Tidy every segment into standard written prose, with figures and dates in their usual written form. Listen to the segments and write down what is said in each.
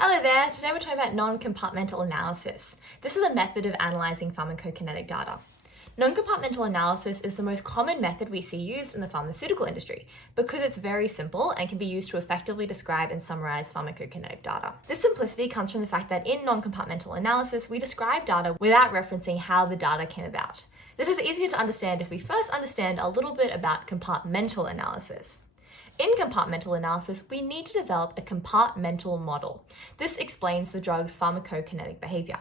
Hello there, today we're talking about non-compartmental analysis. This is a method of analysing pharmacokinetic data. Non-compartmental analysis is the most common method we see used in the pharmaceutical industry because it's very simple and can be used to effectively describe and summarise pharmacokinetic data. This simplicity comes from the fact that in non-compartmental analysis, we describe data without referencing how the data came about. This is easier to understand if we first understand a little bit about compartmental analysis. In compartmental analysis, we need to develop a compartmental model. This explains the drug's pharmacokinetic behavior.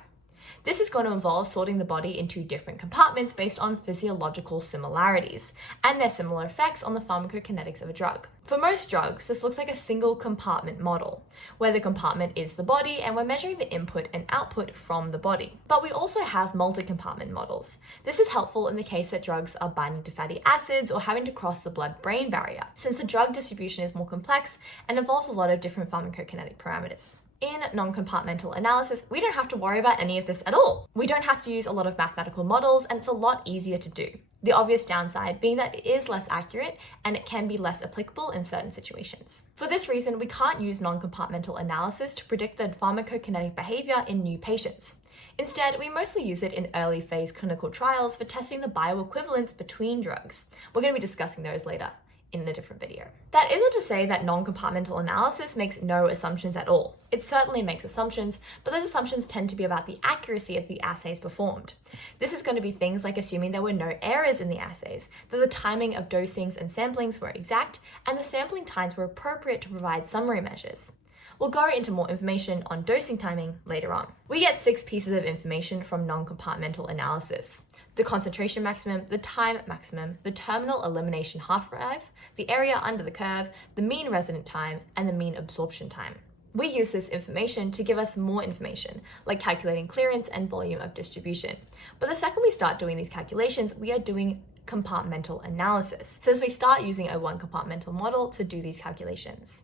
This is going to involve sorting the body into different compartments based on physiological similarities and their similar effects on the pharmacokinetics of a drug. For most drugs, this looks like a single compartment model, where the compartment is the body and we're measuring the input and output from the body. But we also have multi-compartment models. This is helpful in the case that drugs are binding to fatty acids or having to cross the blood-brain barrier, since the drug distribution is more complex and involves a lot of different pharmacokinetic parameters. In non-compartmental analysis, we don't have to worry about any of this at all. We don't have to use a lot of mathematical models, and it's a lot easier to do. The obvious downside being that it is less accurate and it can be less applicable in certain situations. For this reason, we can't use non-compartmental analysis to predict the pharmacokinetic behavior in new patients. Instead, we mostly use it in early phase clinical trials for testing the bioequivalence between drugs. We're going to be discussing those later in a different video. That isn't to say that non-compartmental analysis makes no assumptions at all. It certainly makes assumptions, but those assumptions tend to be about the accuracy of the assays performed. This is going to be things like assuming there were no errors in the assays, that the timing of dosings and samplings were exact, and the sampling times were appropriate to provide summary measures. We'll go into more information on dosing timing later on. We get 6 pieces of information from non-compartmental analysis: the concentration maximum, the time maximum, the terminal elimination half-life, the area under the curve, the mean resident time, and the mean absorption time. We use this information to give us more information, like calculating clearance and volume of distribution. But the second we start doing these calculations, we are doing compartmental analysis, since we start using a one-compartmental model to do these calculations.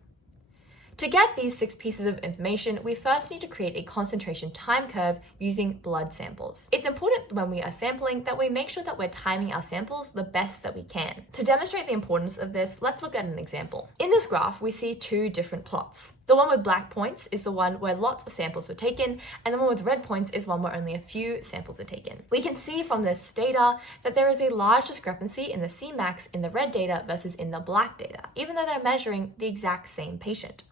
To get these 6 pieces of information, we first need to create a concentration time curve using blood samples. It's important when we are sampling that we make sure that we're timing our samples the best that we can. To demonstrate the importance of this, let's look at an example. In this graph, we see 2 different plots. The one with black points is the one where lots of samples were taken, and the one with red points is one where only a few samples are taken. We can see from this data that there is a large discrepancy in the Cmax in the red data versus in the black data, even though they're measuring the exact same patient.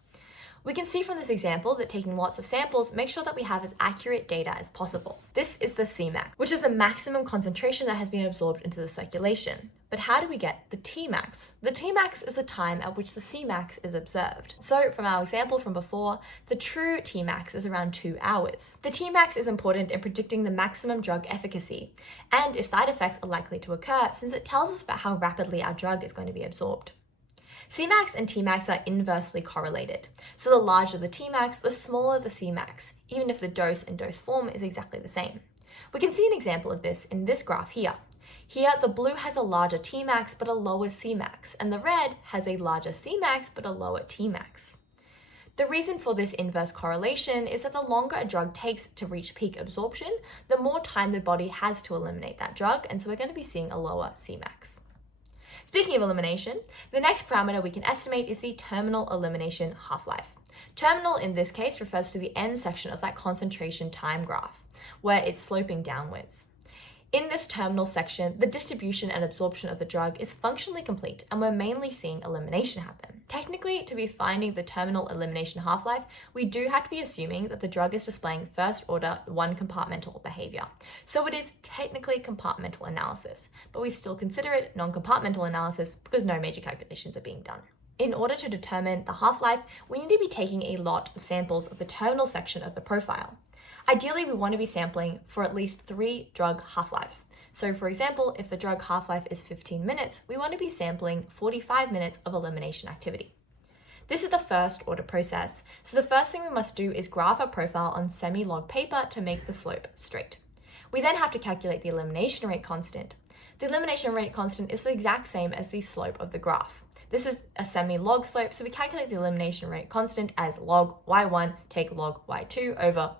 We can see from this example that taking lots of samples makes sure that we have as accurate data as possible. This is the Cmax, which is the maximum concentration that has been absorbed into the circulation. But how do we get the Tmax? The Tmax is the time at which the Cmax is observed. So from our example from before, the true Tmax is around 2 hours. The Tmax is important in predicting the maximum drug efficacy and if side effects are likely to occur, since it tells us about how rapidly our drug is going to be absorbed. Cmax and Tmax are inversely correlated. So the larger the Tmax, the smaller the Cmax, even if the dose and dose form is exactly the same. We can see an example of this in this graph here. Here, the blue has a larger Tmax but a lower Cmax, and the red has a larger Cmax but a lower Tmax. The reason for this inverse correlation is that the longer a drug takes to reach peak absorption, the more time the body has to eliminate that drug, and so we're going to be seeing a lower Cmax. Speaking of elimination, the next parameter we can estimate is the terminal elimination half-life. Terminal in this case refers to the end section of that concentration time graph, where it's sloping downwards. In this terminal section, the distribution and absorption of the drug is functionally complete, and we're mainly seeing elimination happen. Technically, to be finding the terminal elimination half-life, we do have to be assuming that the drug is displaying first-order one-compartmental behavior. So it is technically compartmental analysis, but we still consider it non-compartmental analysis because no major calculations are being done. In order to determine the half-life, we need to be taking a lot of samples of the terminal section of the profile. Ideally, we want to be sampling for at least 3 drug half-lives. So for example, if the drug half-life is 15 minutes, we want to be sampling 45 minutes of elimination activity. This is the first order process, so the first thing we must do is graph our profile on semi-log paper to make the slope straight. We then have to calculate the elimination rate constant. The elimination rate constant is the exact same as the slope of the graph. This is a semi-log slope, so we calculate the elimination rate constant as log y1 take log y2 over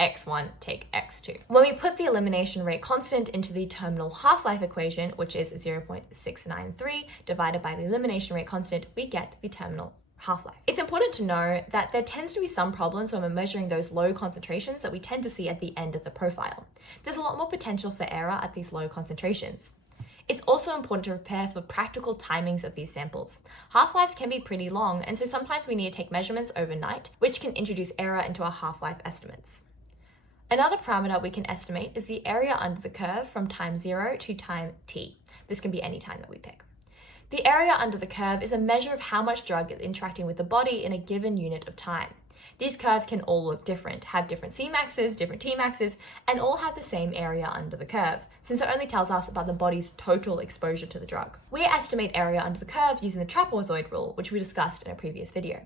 x1 take x2. When we put the elimination rate constant into the terminal half-life equation, which is 0.693 divided by the elimination rate constant, we get the terminal half-life. It's important to know that there tends to be some problems when we're measuring those low concentrations that we tend to see at the end of the profile. There's a lot more potential for error at these low concentrations. It's also important to prepare for practical timings of these samples. Half-lives can be pretty long, and so sometimes we need to take measurements overnight, which can introduce error into our half-life estimates. Another parameter we can estimate is the area under the curve from time 0 to time t. This can be any time that we pick. The area under the curve is a measure of how much drug is interacting with the body in a given unit of time. These curves can all look different, have different Cmaxes, different Tmaxes, and all have the same area under the curve, since it only tells us about the body's total exposure to the drug. We estimate area under the curve using the trapezoid rule, which we discussed in a previous video.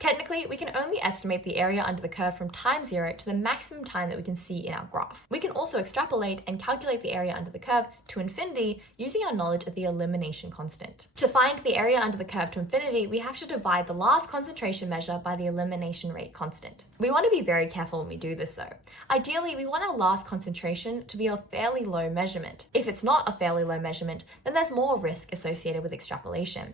Technically, we can only estimate the area under the curve from time 0 to the maximum time that we can see in our graph. We can also extrapolate and calculate the area under the curve to infinity using our knowledge of the elimination constant. To find the area under the curve to infinity, we have to divide the last concentration measure by the elimination rate constant. We want to be very careful when we do this though. Ideally, we want our last concentration to be a fairly low measurement. If it's not a fairly low measurement, then there's more risk associated with extrapolation.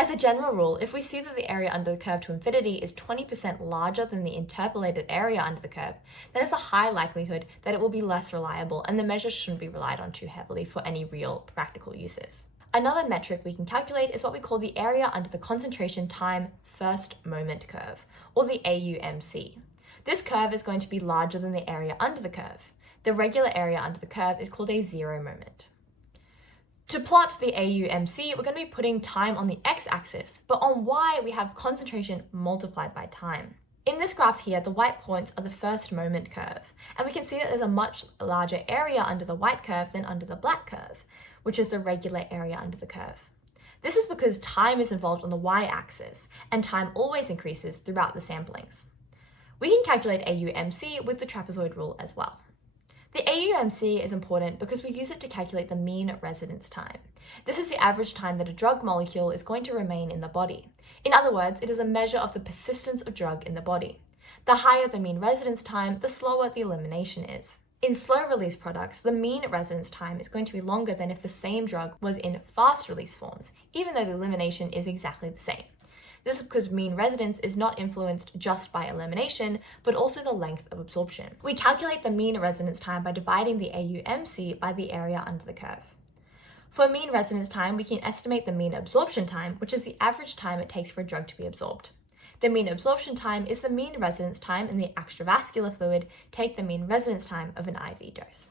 As a general rule, if we see that the area under the curve to infinity is 20% larger than the interpolated area under the curve, then there's a high likelihood that it will be less reliable and the measure shouldn't be relied on too heavily for any real practical uses. Another metric we can calculate is what we call the area under the concentration time first moment curve, or the AUMC. This curve is going to be larger than the area under the curve. The regular area under the curve is called a zero moment. To plot the AUMC, we're going to be putting time on the x-axis, but on y, we have concentration multiplied by time. In this graph here, the white points are the first moment curve, and we can see that there's a much larger area under the white curve than under the black curve, which is the regular area under the curve. This is because time is involved on the y-axis, and time always increases throughout the samplings. We can calculate AUMC with the trapezoid rule as well. The AUMC is important because we use it to calculate the mean residence time. This is the average time that a drug molecule is going to remain in the body. In other words, it is a measure of the persistence of drug in the body. The higher the mean residence time, the slower the elimination is. In slow-release products, the mean residence time is going to be longer than if the same drug was in fast-release forms, even though the elimination is exactly the same. This is because mean residence is not influenced just by elimination, but also the length of absorption. We calculate the mean residence time by dividing the AUMC by the area under the curve. For mean residence time, we can estimate the mean absorption time, which is the average time it takes for a drug to be absorbed. The mean absorption time is the mean residence time in the extravascular fluid. Take the mean residence time of an IV dose.